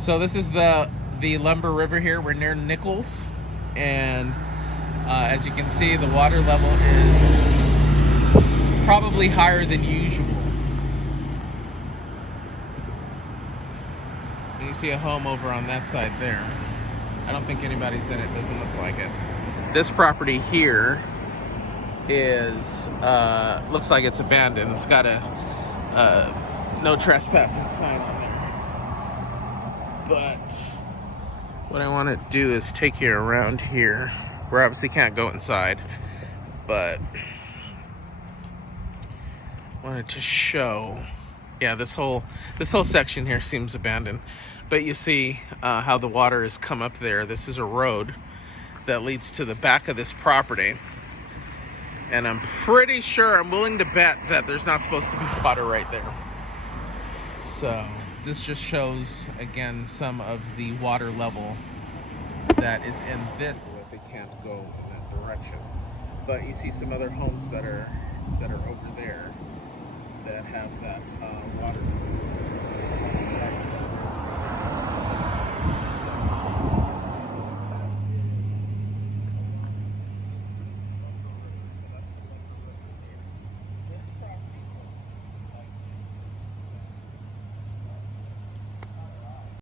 So this is the Lumber River here. We're near Nichols, and as you can see, the water level is probably higher than usual. And you see a home over on that side there. I don't think anybody's in it. Doesn't look like it. This property here is looks like it's abandoned. It's got a no trespassing sign on there. But what I want to do is take you around here. We obviously can't go inside, but wanted to show. Yeah, this whole section here seems abandoned. But you see how the water has come up there. This is a road that leads to the back of this property. And I'm pretty sure, I'm willing to bet that there's not supposed to be water right there. So this just shows, again, some of the water level that is in this. That they can't go in that direction. But you see some other homes that are over there that have that water